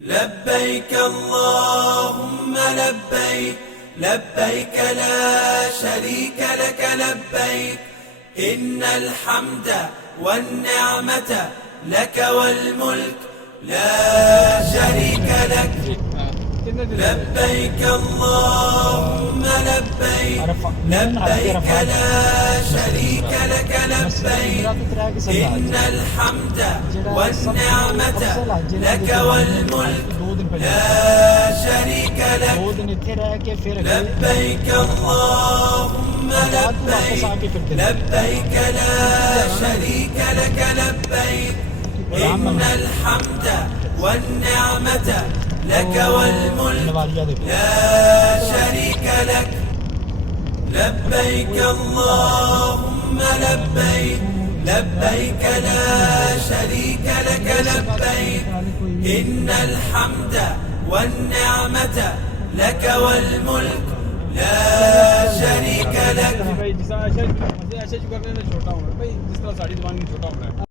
لبيك اللهم لبيك لبيك لا شريك لك لبيك إن الحمد والنعمة لك والملك لا شريك لك لبيك اللهم لبيك لبيك لا شريك لك لبيك إن الحمد والنعمة لك والملك لا شريك لك لبيك اللهم لبيك لبيك لا شريك لك لبيك إن الحمد والنعمة لك والملك لا شريك لك لبيك اللهم لبيك لبيك لا شريك لك لبيك إن الحمد والنعمة لك والملك لا شريك لك।